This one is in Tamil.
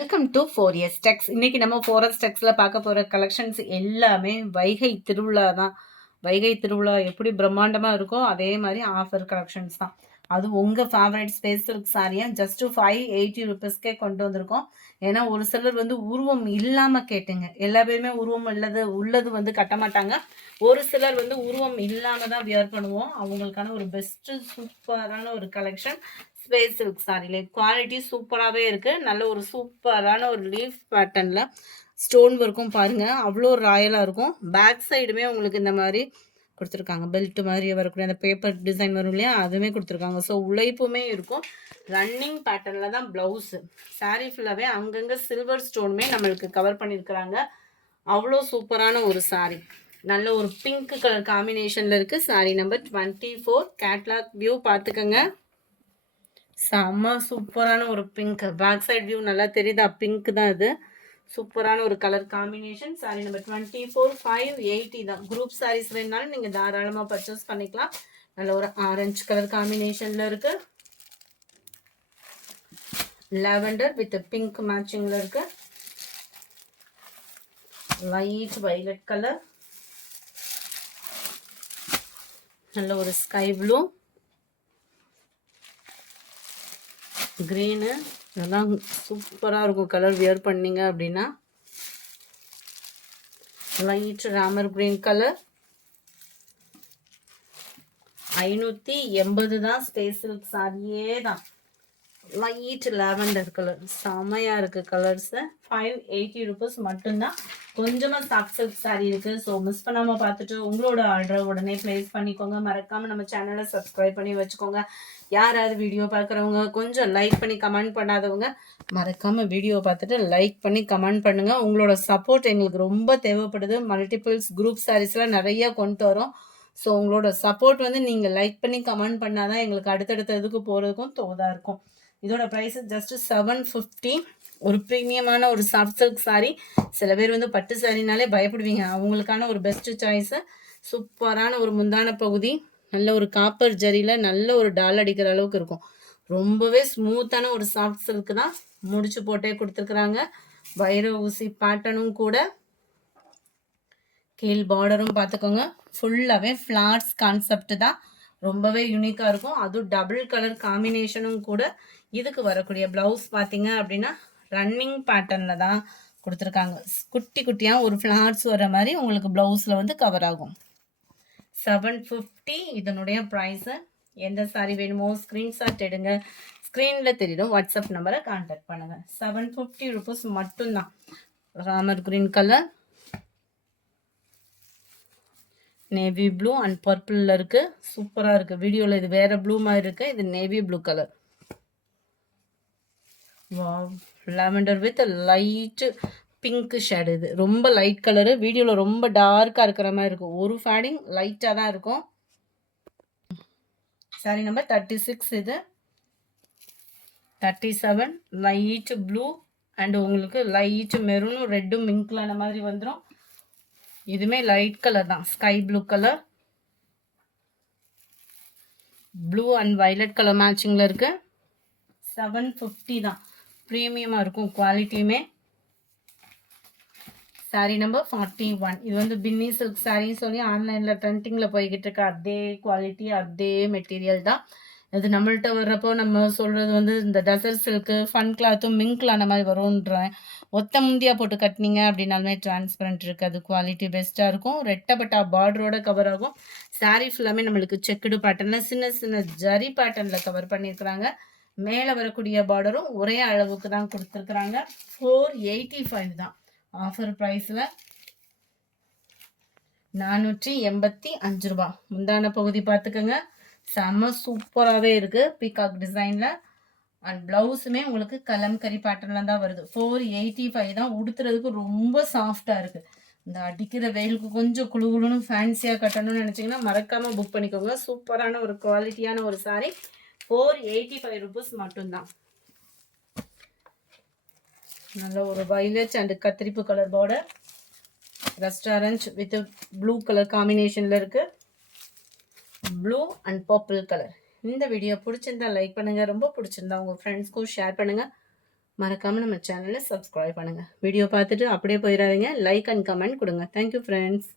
Welcome to 4S Techs. இன்னைக்கு நம்ம 4S Techsல பார்க்க போற கலெக்ஷன்ஸ் எல்லாமே வைகை திருவிழா தான். வைகை திருவிழா எப்படி பிரம்மாண்டமா இருக்கோ அதே மாதிரி ஆஃபர் கலெக்ஷன்ஸ் தான். அது உங்க ஃபேவரட் ஸ்பேஸ் சில்க் சாரியா ஜஸ்ட் 580 ருபீஸ்க்கே கொண்டு வந்திருக்கோம். ஏன்னா ஒரு சிலர் வந்து உருவம் இல்லாம கேட்டுங்க. எல்லா பேருமே உருவம் உள்ளது வந்து கட்ட மாட்டாங்க. ஒரு சிலர் வந்து உருவம் இல்லாம தான் வியர் பண்ணுவோம். அவங்களுக்கான ஒரு பெஸ்ட் சூப்பரான ஒரு கலெக்ஷன் ஸ்பேஸ் சில்க் சாரிலே குவாலிட்டி சூப்பராகவே இருக்குது. நல்ல ஒரு சூப்பரான ஒரு லீஃப் பேட்டர்னில் ஸ்டோன் ஒர்க்கும் பாருங்கள் அவ்வளோ ராயலாக இருக்கும். பேக் சைடுமே உங்களுக்கு இந்த மாதிரி கொடுத்துருக்காங்க. பெல்ட் மாதிரி வரக்கூடிய அந்த பேப்பர் டிசைன் வரும் இல்லையா, அதுவுமே கொடுத்துருக்காங்க. ஸோ உழைப்புமே இருக்கும். ரன்னிங் பேட்டர்னில் தான் ப்ளவுஸு. சாரீ ஃபுல்லாகவே அங்கங்கே சில்வர் ஸ்டோனுமே நம்மளுக்கு கவர் பண்ணியிருக்கிறாங்க. அவ்வளோ சூப்பரான ஒரு சாரீ. நல்ல ஒரு பிங்க் கலர் காம்பினேஷனில் இருக்குது. சாரீ நம்பர் 24. கேட்லாக் வியூ பார்த்துக்கோங்க. செம்ம சூப்பரான ஒரு பிங்க். பேக் சைட் வியூ நல்லா தெரியுதா? பிங்க் தான் இது. சூப்பரான ஒரு கலர் காம்பினேஷன். Sorry number 24. 580 தான். குரூப் சாரீஸ் வேணுனாலும் நீங்கள் தாராளமாக பர்ச்சேஸ் பண்ணிக்கலாம். நல்ல ஒரு ஆரஞ்சு கலர் காம்பினேஷனில் இருக்கு. லாவெண்டர் வித் பிங்க் மேட்சிங்கில் இருக்கு. Light violet colour. நல்ல ஒரு ஸ்கை ப்ளூ, க்ரீனு, இதெல்லாம் சூப்பராக இருக்கும். கலர் வியர் பண்ணிங்க அப்படின்னா லைட் ராமர் க்ரீன் கலர். 580 தான். ஸ்பேஸ் சில்க் சாரியே தான். லைட் லாவெண்டர் கலர் செமையாக இருக்குது கலர்ஸு. 580 ருபீஸ் மட்டும்தான். கொஞ்சமாக சாஃப்ட் சில்க் சாரி இருக்குது. ஸோ மிஸ் பண்ணாமல் பார்த்துட்டு உங்களோட ஆர்டரை உடனே ப்ளேஸ் பண்ணிக்கோங்க. மறக்காமல் நம்ம சேனலை சப்ஸ்கிரைப் பண்ணி வச்சுக்கோங்க. யாராவது வீடியோ பார்க்குறவங்க கொஞ்சம் லைக் பண்ணி கமெண்ட் பண்ணாதவங்க மறக்காமல் வீடியோ பார்த்துட்டு லைக் பண்ணி கமெண்ட் பண்ணுங்கள். உங்களோட சப்போர்ட் எங்களுக்கு ரொம்ப தேவைப்படுது. மல்டிபிள்ஸ் குரூப் சாரீஸ்லாம் நிறையா கொண்டு வரோம். ஸோ உங்களோட சப்போர்ட் வந்து நீங்கள் லைக் பண்ணி கமெண்ட் பண்ணால் தான் எங்களுக்கு அடுத்தடுத்த இதுக்கு போகிறதுக்கும் தோதாக இருக்கும். இதோட ப்ரைஸ் ஜஸ்ட் 750. ஒரு ப்ரீமியமான ஒரு சாஃப்ட் சில்க் சாரீ. சில பேர் வந்து பட்டு சாரினாலே பயப்படுவீங்க. அவங்களுக்கான ஒரு பெஸ்ட்டு சாய்ஸு. சூப்பரான ஒரு முந்தான பகுதி. நல்ல ஒரு காப்பர் ஜரியில் நல்ல ஒரு டால் அடிக்கிற அளவுக்கு இருக்கும். ரொம்பவே ஸ்மூத்தான ஒரு சாஃப்ட் சில்க் தான். முடிச்சு போட்டே கொடுத்துருக்குறாங்க. வைர ஊசி பேட்டர்னும் கூட. கீழ் பார்டரும் பார்த்துக்கோங்க. ஃபுல்லாகவே ஃப்ளார்ஸ் கான்செப்ட் தான். ரொம்பவே யூனிக்காக இருக்கும். அதுவும் டபுள் கலர் காம்பினேஷனும் கூட. இதுக்கு வரக்கூடிய ப்ளவுஸ் பார்த்தீங்க அப்படின்னா ரன்னிங் பேட்டர்னில் தான் கொடுத்துருக்காங்க. குட்டி குட்டியாக ஒரு ஃப்ளார்ஸ் வர மாதிரி உங்களுக்கு ப்ளவுஸில் வந்து கவர் ஆகும். 750 இதனுடைய ப்ரைஸு. எந்த சாரி வேணுமோ ஸ்க்ரீன்ஷாட் எடுங்க. ஸ்க்ரீனில் தெரியும் வாட்ஸ்அப் நம்பரை கான்டாக்ட் பண்ணுங்கள். 750 ருபீஸ் மட்டும்தான். Ramar green colour, navy blue and பர்பிளில் இருக்குது. சூப்பராக இருக்குது. வீடியோவில் இது வேறு ப்ளூ மாதிரி இருக்குது. இது navy blue colour. Wow, lavender with light pink shade. இது ரொம்ப லைட் கலரு. வீடியோவில் ரொம்ப டார்க்காக இருக்கிற மாதிரி இருக்கும். ஒரு ஃபேடிங் லைட்டாக தான் இருக்கும். சாரி நம்பர் 36. இது 37. லைட் ப்ளூ அண்ட் உங்களுக்கு லைட் மெரூனும் ரெட்டும் மிங்க்லான மாதிரி வந்துடும். இதுவுமே லைட் கலர் தான். Sky blue colour. Blue and violet colour மேட்சிங்கில் இருக்குது. 750 தான். ப்ரீமியமாக இருக்கும் குவாலிட்டியுமே. சாரீ நம்பர் 41. இது வந்து பின்னி சில்க் சாரின்னு சொல்லி ஆன்லைனில் ட்ரெண்டிங்கில் போய்கிட்டு இருக்க அதே குவாலிட்டி அதே மெட்டீரியல் தான். இது நம்மள்கிட்ட வர்றப்போ நம்ம சொல்கிறது வந்து இந்த டசர் சில்க்கு ஃபன் கிளாத்தும் மிங்க்லான மாதிரி வரும்ன்றேன். ஒத்த முந்தியாக போட்டு கட்டினீங்க அப்படின்னாலுமே டிரான்ஸ்பரண்ட் இருக்குது. அது குவாலிட்டி பெஸ்ட்டாக இருக்கும். ரெட்டப்பட்டா பார்டரோட கவர் ஆகும். சாரீ ஃபுல்லாமே நம்மளுக்கு செக்குடு பேட்டர்னில் சின்ன சின்ன ஜரி பேட்டர்னில் கவர் பண்ணியிருக்கிறாங்க. மேலே வரக்கூடிய பார்டரும் ஒரே அளவுக்கு தான் கொடுத்துருக்குறாங்க. 485 தான். ஆஃபர் ப்ரைஸில் 485 ரூபா. முந்தான பகுதி பார்த்துக்கோங்க. செம்ம சூப்பராகவே இருக்குது. பீகாக் டிசைனில். அண்ட் ப்ளவுஸுமே உங்களுக்கு கலம்கரி பேட்டர்னில் தான் வருது. 485 தான். உடுத்துறதுக்கு ரொம்ப சாஃப்டாக இருக்குது. இந்த அடிக்கிற வெயிலுக்கு கொஞ்சம் குழுகுலுன்னு ஃபேன்சியாக கட்டணும்னு நினச்சிங்கன்னா மறக்காமல் புக் பண்ணிக்கோங்க. சூப்பரான ஒரு குவாலிட்டியான ஒரு சாரீ. 485 ருபீஸ் மட்டும்தான். நல்ல ஒரு வைலட் அண்ட் கத்திரிப்பு colour border. Restaurant with blue colour காம்பினேஷனில் இருக்குது. Blue and purple colour. இந்த வீடியோ பிடிச்சிருந்தா லைக் பண்ணுங்கள். ரொம்ப பிடிச்சிருந்தா உங்கள் ஃப்ரெண்ட்ஸ்க்கும் ஷேர் பண்ணுங்கள். மறக்காம நம்ம சேனலை சப்ஸ்கிரைப் பண்ணுங்க. வீடியோ பார்த்துட்டு அப்படியே போயிடாதீங்க. லைக் அண்ட் கமெண்ட் குடுங்க. Thank you friends.